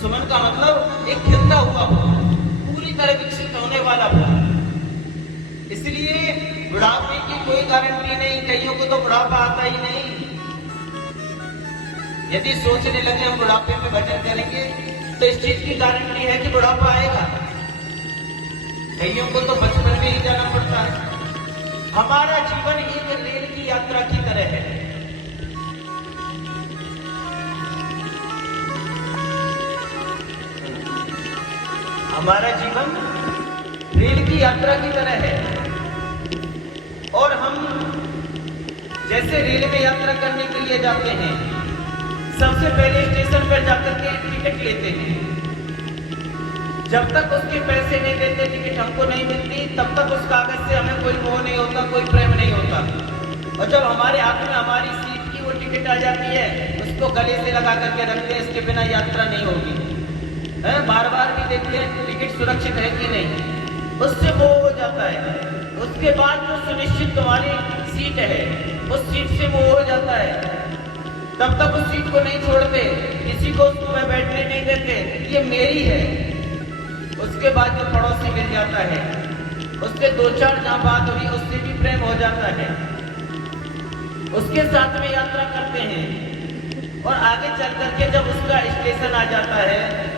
सुमन का मतलब एक खिलता हुआ फूल, पूरी तरह विकसित होने वाला फूल। इसलिए बुढ़ापे की कोई गारंटी नहीं, कईयों को तो बुढ़ापा आता ही नहीं। यदि सोचने लगे हम बुढ़ापे में भजन करेंगे तो इस चीज की गारंटी है कि बुढ़ापा आएगा। कईयों को तो बचपन में ही जाना पड़ता है। हमारा जीवन एक रेल की यात्रा की तरह है। हमारा जीवन रेल की यात्रा की तरह है और हम जैसे रेल में यात्रा करने के लिए जाते हैं, सबसे पहले स्टेशन पर जाकर के टिकट लेते हैं। जब तक उसके पैसे नहीं देते, टिकट हमको नहीं मिलती, तब तक उस कागज से हमें कोई मोह नहीं होता, कोई प्रेम नहीं होता। और जब हमारे हाथ में हमारी सीट की वो टिकट आ जाती है, उसको गले से लगा करके रखते हैं, इसके बिना यात्रा नहीं होगी। बार बार भी देखते हैं टिकट सुरक्षित है कि नहीं, उससे मोह हो जाता है। उसके बाद जो सुनिश्चित तुम्हारी सीट है, उस सीट से मोह हो जाता है, तब तक उस सीट को नहीं छोड़ते, किसी को उसमें बैठने नहीं देते, ये मेरी है। उसके बाद जो पड़ोसी मिल जाता है, उससे दो चार जहां बात हुई, उससे भी प्रेम हो जाता है, उसके साथ में यात्रा करते हैं और आगे चल करके जब उसका स्टेशन आ जाता है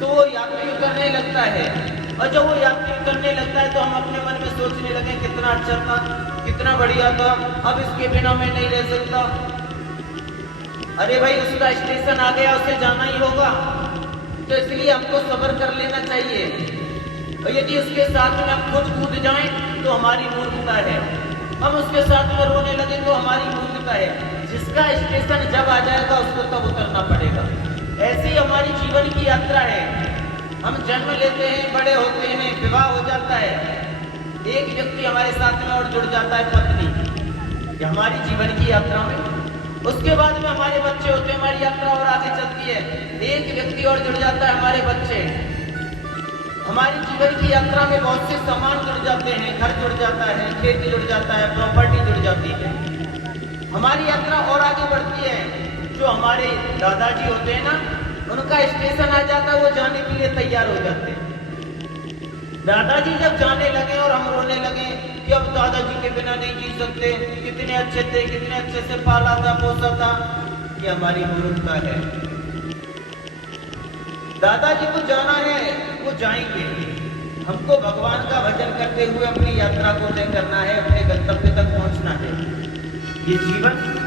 तो वो यात्री उतरने लगता है। और जब वो यात्री उतरने लगता है तो हम अपने मन में सोचने लगे कितना अच्छा था, कितना बढ़िया था, अब इसके बिना मैं नहीं रह सकता। अरे भाई, उसका स्टेशन आ गया, उसे जाना ही होगा, तो इसलिए हमको सब्र कर लेना चाहिए। और यदि उसके साथ में हम खुद कूद जाएं तो हमारी मूर्खता है, हम उसके साथ में रोने लगे तो हमारी मूर्खता है। जिसका स्टेशन जब आ जाएगा उसको तब उतरना पड़ेगा। ऐसी हमारी जीवन की यात्रा है। हम जन्म लेते हैं, बड़े होते हैं, विवाह हो जाता है, एक व्यक्ति हमारे साथ में और जुड़ जाता है, पत्नी, ये हमारी जीवन की यात्रा में। उसके बाद में हमारे बच्चे होते हैं, हमारी यात्रा और आगे चलती है, एक व्यक्ति और जुड़ जाता है, हमारे बच्चे। हमारी जीवन की यात्रा में बहुत से सामान जुड़ जाते हैं, घर जुड़ जाता है, खेत जुड़ जाता है, प्रॉपर्टी जुड़ जाती है। हमारी यात्रा और आगे बढ़ती है। जो हमारे दादाजी होते हैं ना, उनका स्टेशन आ जाता है, वो जाने के लिए तैयार हो जाते हैं। दादाजी जब जाने लगे और हम रोने लगे कि अब दादाजी के बिना नहीं जी सकते, कितने अच्छे थे, कितने अच्छे से पाला था, पोसा था, ये हमारी मूर्खता है। दादाजी को जाना है, वो जाएंगे। हमको भगवान का भजन करते हुए अपनी यात्रा को तय करना है, अपने गंतव्य तक पहुंचना है। ये जीवन